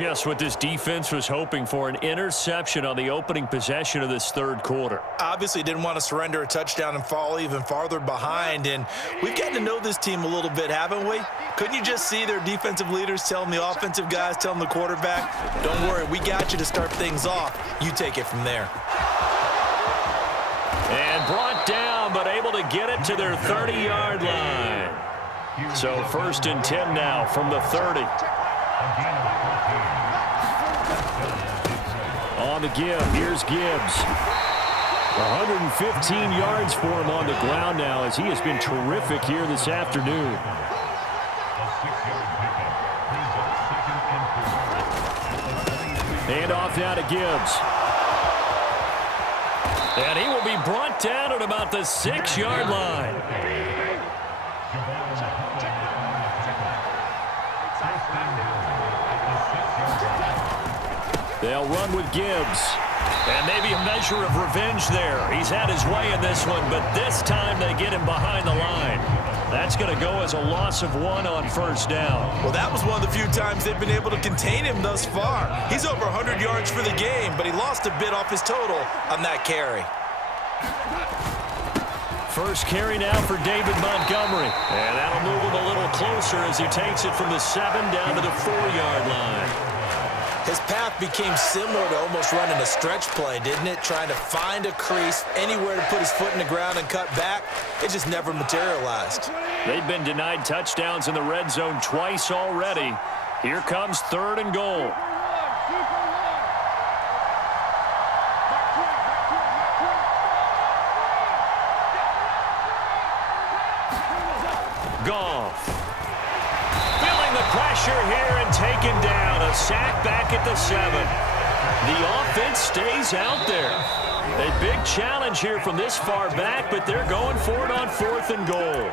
Yes, what this defense was hoping for, an interception on the opening possession of this third quarter. Obviously didn't want to surrender a touchdown and fall even farther behind, and we've gotten to know this team a little bit, haven't we? Couldn't you just see their defensive leaders telling the offensive guys, telling the quarterback, don't worry, we got you to start things off. You take it from there. And brought down, but able to get it to their 30-yard line. So 1st and 10 now from the 30. On the give, here's Gibbs. 115 yards for him on the ground now as he has been terrific here this afternoon. Hand off now to Gibbs. And he will be brought down at about the 6-yard line. They'll run with Gibbs. And maybe a measure of revenge there. He's had his way in this one, but this time they get him behind the line. That's going to go as a loss of 1 on 1st down. Well, that was one of the few times they've been able to contain him thus far. He's over 100 yards for the game, but he lost a bit off his total on that carry. First carry now for David Montgomery. And that'll move him a little closer as he takes it from the 7 down to the 4-yard line. His path became similar to almost running a stretch play, didn't it? Trying to find a crease, anywhere to put his foot in the ground and cut back. It just never materialized. They've been denied touchdowns in the red zone twice already. Here comes 3rd and goal. Goff. Feeling the pressure here and taken down. A sack back at the 7. The offense stays out there. A big challenge here from this far back, but they're going for it on 4th and goal.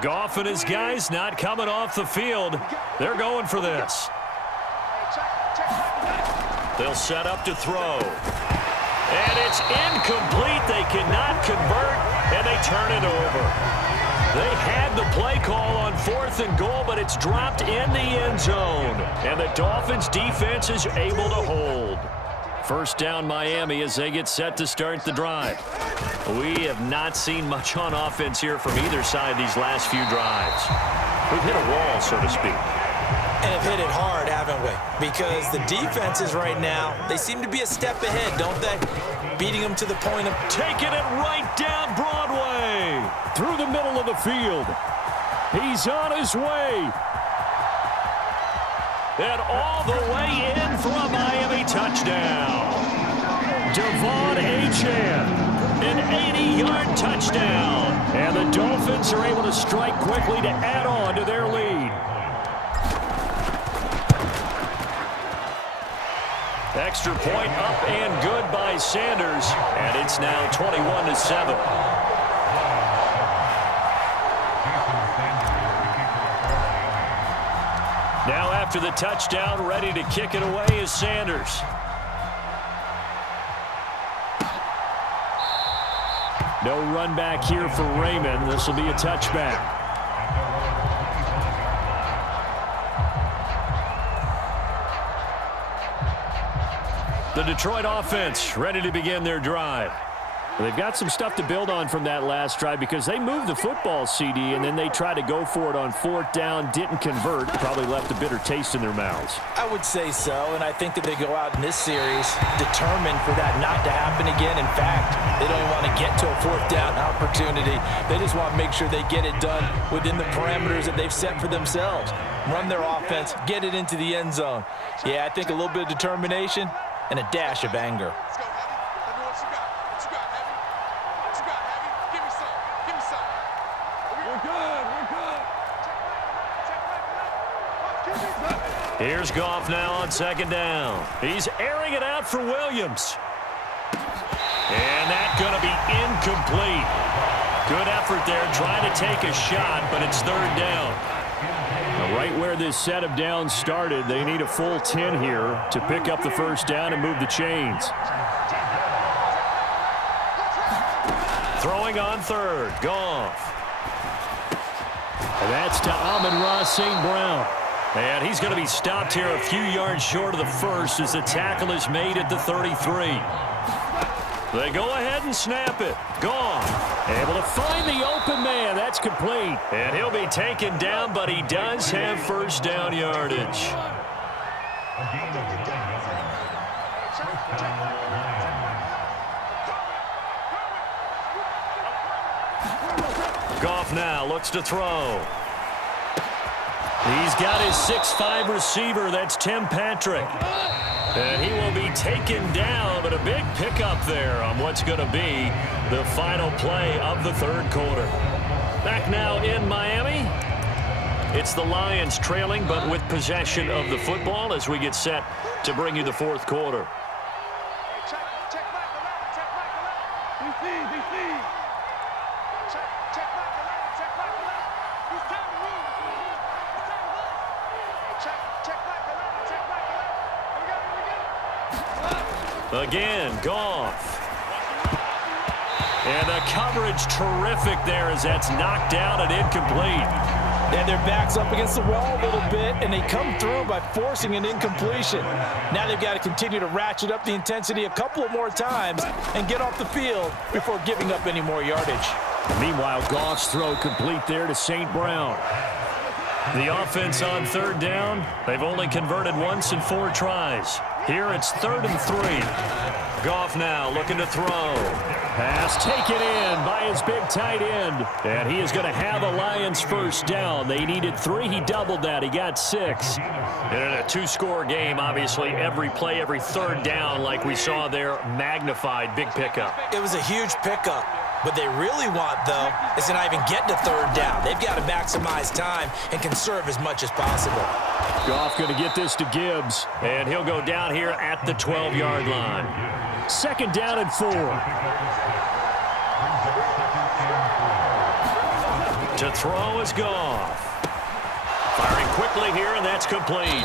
Goff and his guys not coming off the field. They're going for this. They'll set up to throw. And it's incomplete. They cannot convert, and they turn it over. They had the play call on 4th and goal, but it's dropped in the end zone. And the Dolphins defense is able to hold. 1st down Miami as they get set to start the drive. We have not seen much on offense here from either side these last few drives. We've hit a wall, so to speak. And have hit it hard, haven't we? Because the defenses right now, they seem to be a step ahead, don't they? Beating them to the point of taking it right down Broadway. Through the middle of the field. He's on his way. And all the way in for a Miami touchdown. Devon Achane, an 80-yard touchdown. And the Dolphins are able to strike quickly to add on to their lead. Extra point up and good by Sanders. And it's now 21-7. Now after the touchdown, ready to kick it away is Sanders. No run back here for Raymond. This will be a touchback. The Detroit offense ready to begin their drive. They've got some stuff to build on from that last drive because they moved the football, CD, and then they tried to go for it on 4th down, didn't convert, probably left a bitter taste in their mouths. I would say so, and I think that they go out in this series determined for that not to happen again. In fact, they don't want to get to a 4th down opportunity. They just want to make sure they get it done within the parameters that they've set for themselves. Run their offense, get it into the end zone. Yeah, I think a little bit of determination and a dash of anger. Here's Goff now on 2nd down. He's airing it out for Williams. And that's going to be incomplete. Good effort there trying to take a shot, but it's 3rd down. Now, right where this set of downs started, they need a full 10 here to pick up the 1st down and move the chains. Throwing on 3rd, Goff. And that's to Amon-Ra St. Brown. And he's going to be stopped here a few yards short of the first as the tackle is made at the 33. They go ahead and snap it. Gone. Able to find the open man. That's complete. And he'll be taken down, but he does have first down yardage. Goff now looks to throw. He's got his 6'5" receiver. That's Tim Patrick. And he will be taken down, but a big pickup there on what's going to be the final play of the third quarter. Back now in Miami. It's the Lions trailing, but with possession of the football as we get set to bring you the fourth quarter. Again, Goff. And the coverage terrific there as that's knocked down and incomplete. And their back's up against the wall a little bit, and they come through by forcing an incompletion. Now they've got to continue to ratchet up the intensity a couple of more times and get off the field before giving up any more yardage. Meanwhile, Goff's throw complete there to St. Brown. The offense on third down, they've only converted once in 4 tries. Here it's 3rd and 3. Goff now looking to throw. Pass taken in by his big tight end. And he is going to have a Lions first down. They needed 3. He doubled that. He got 6. And in a 2-score game, obviously, every play, every third down, like we saw there, magnified. Big pickup. It was a huge pickup. What they really want, though, is to not even get to third down. They've got to maximize time and conserve as much as possible. Goff going to get this to Gibbs, and he'll go down here at the 12-yard line. 2nd down and 4. To throw is Goff. Firing quickly here, and that's complete.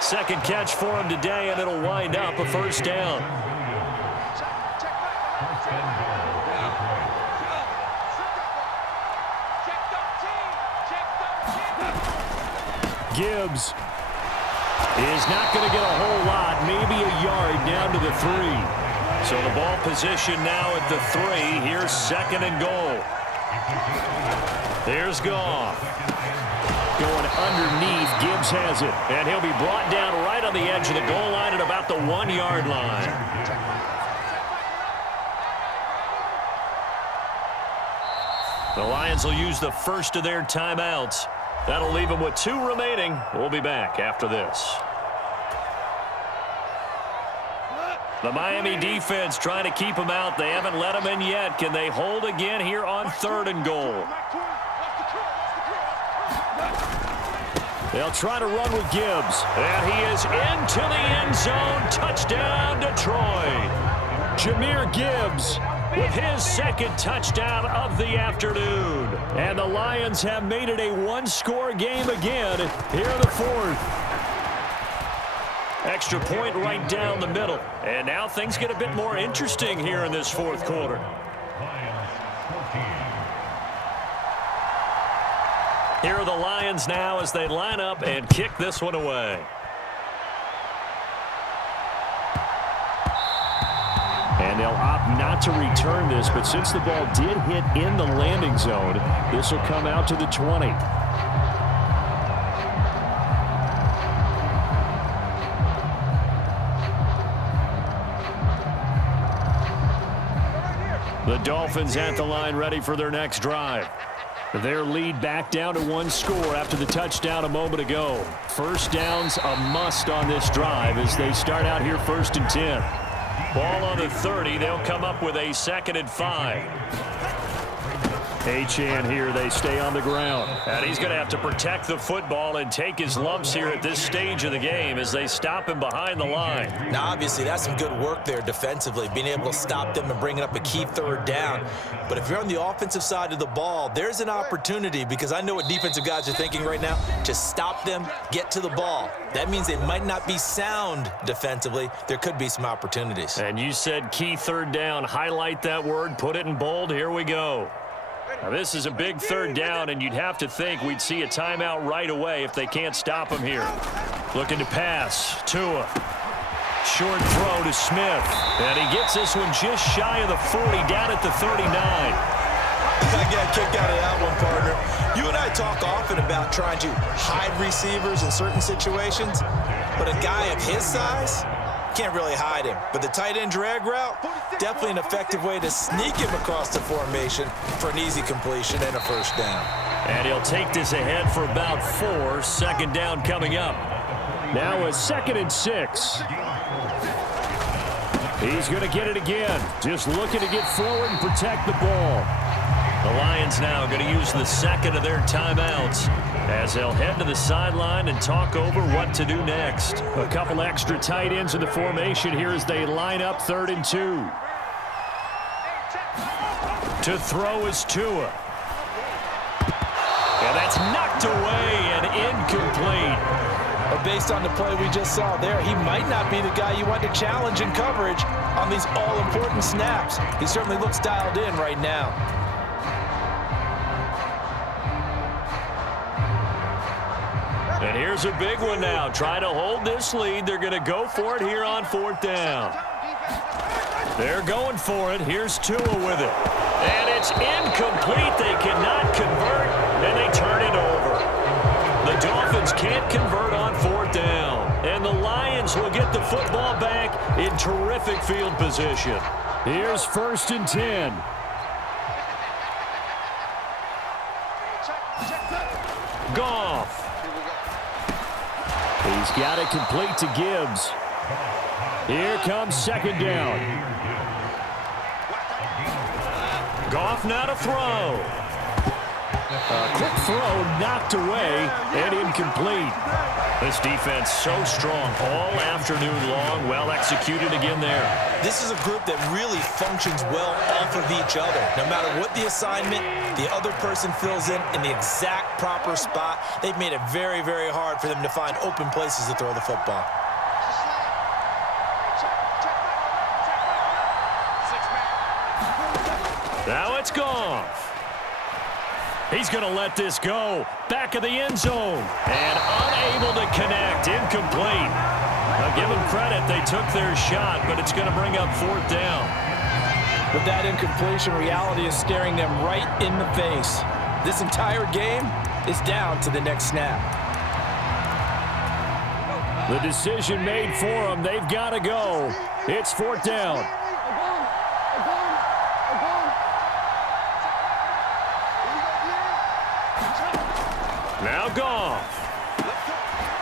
2nd catch for him today, and it'll wind up a first down. Gibbs is not going to get a whole lot, maybe a yard down to the 3. So the ball position now at the 3. Here's 2nd and goal. There's Goff. Going underneath, Gibbs has it. And he'll be brought down right on the edge of the goal line at about the 1-yard line. The Lions will use the first of their timeouts. That'll leave them with 2 remaining. We'll be back after this. The Miami defense trying to keep them out. They haven't let them in yet. Can they hold again here on 3rd and goal? They'll try to run with Gibbs. And he is into the end zone. Touchdown, Detroit. Jahmyr Gibbs with his 2nd touchdown of the afternoon. And the Lions have made it a 1-score game again here in the 4th. Extra point right down the middle. And now things get a bit more interesting here in this 4th quarter. Here are the Lions now as they line up and kick this one away. And they'll opt not to return this, but since the ball did hit in the landing zone, this will come out to the 20. The Dolphins at the line ready for their next drive. Their lead back down to 1 score after the touchdown a moment ago. First down's a must on this drive as they start out here 1st and 10. Ball on the 30. They'll come up with a 2nd and 5. Achane here. They stay on the ground. And he's going to have to protect the football and take his lumps here at this stage of the game as they stop him behind the line. Now, obviously, that's some good work there defensively, being able to stop them and bringing up a key 3rd down. But if you're on the offensive side of the ball, there's an opportunity, because I know what defensive guys are thinking right now, to stop them, get to the ball. That means they might not be sound defensively. There could be some opportunities. And you said key 3rd down. Highlight that word. Put it in bold. Here we go. Now, this is a big third down, and you'd have to think we'd see a timeout right away if they can't stop him here. Looking to pass. Tua. Short throw to Smith. And he gets this one just shy of the 40, down at the 39. I got a kick out of that one, partner. You and I talk often about trying to hide receivers in certain situations, but a guy of his size can't really hide him. But the tight end drag route, definitely an effective way to sneak him across the formation for an easy completion and a first down. And he'll take this ahead for about 4. Second down coming up. Now a 2nd and 6. He's going to get it again. Just looking to get forward and protect the ball. The Lions now going to use the second of their timeouts as they'll head to the sideline and talk over what to do next. A couple extra tight ends in the formation here as they line up 3rd and 2. To throw is Tua. And that's knocked away and incomplete. But based on the play we just saw there, he might not be the guy you want to challenge in coverage on these all-important snaps. He certainly looks dialed in right now. And here's a big one now. Trying to hold this lead. They're going to go for it here on 4th down. They're going for it. Here's Tua with it. And it's incomplete. They cannot convert, and they turn it over. The Dolphins can't convert on 4th down. And the Lions will get the football back in terrific field position. Here's 1st and 10. Goff. He's got it complete to Gibbs. Here comes 2nd down. Goff now to throw. A quick throw knocked away and incomplete. This defense so strong all afternoon long. Well executed again there. This is a group that really functions well off of each other. No matter what the assignment, the other person fills in the exact proper spot. They've made it very, very hard for them to find open places to throw the football. Now it's Goff. He's going to let this go. Back of the end zone. And unable to connect. Incomplete. Now give them credit. They took their shot, but it's going to bring up 4th down. But that incompletion, reality is staring them right in the face. This entire game is down to the next snap. The decision made for them. They've got to go. It's 4th down. Now Goff.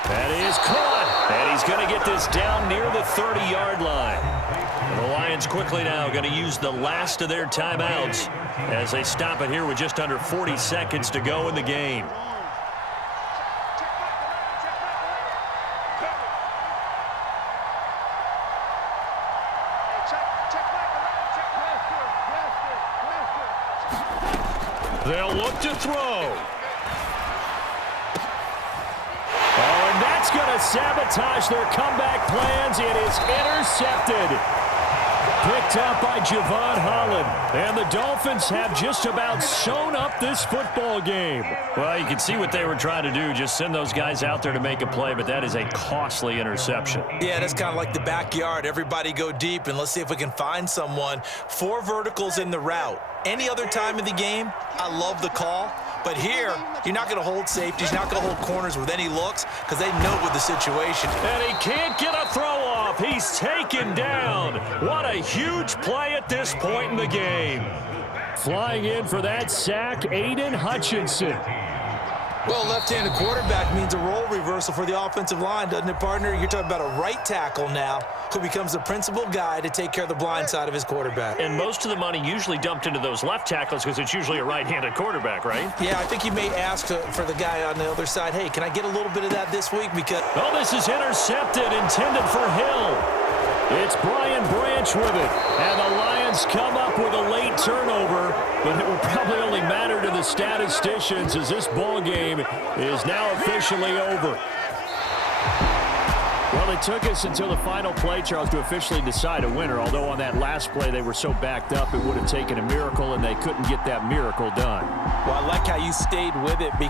That is caught. And he's going to get this down near the 30-yard line. And the Lions quickly now going to use the last of their timeouts as they stop it here with just under 40 seconds to go in the game. They'll look to throw. Oh, and that's going to sabotage their comeback plans. It is intercepted. Picked up by Javon Holland. And the Dolphins have just about sewn up this football game. Well, you can see what they were trying to do. Just send those guys out there to make a play, but that is a costly interception. Yeah, that's kind of like the backyard. Everybody go deep, and let's see if we can find someone. 4 verticals in the route. Any other time of the game, I love the call. But here, you're not going to hold safeties, you're not going to hold corners with any looks because they know with the situation. And he can't get a throw off. He's taken down. What a huge play at this point in the game. Flying in for that sack, Aiden Hutchinson. Well, left-handed quarterback means a role reversal for the offensive line, doesn't it, partner? You're talking about a right tackle now who becomes the principal guy to take care of the blind side of his quarterback. And most of the money usually dumped into those left tackles because it's usually a right-handed quarterback, right? Yeah, I think you may ask for the guy on the other side, hey, can I get a little bit of that this week? Because oh, this is intercepted, intended for Hill. It's Brian Branch with it. And the Lions come up with a late turnover, but it will probably only matter to the statisticians as this ball game is now officially over. Well, it took us until the final play, Charles, to officially decide a winner, although on that last play they were so backed up it would have taken a miracle, and they couldn't get that miracle done. Well, I like how you stayed with it because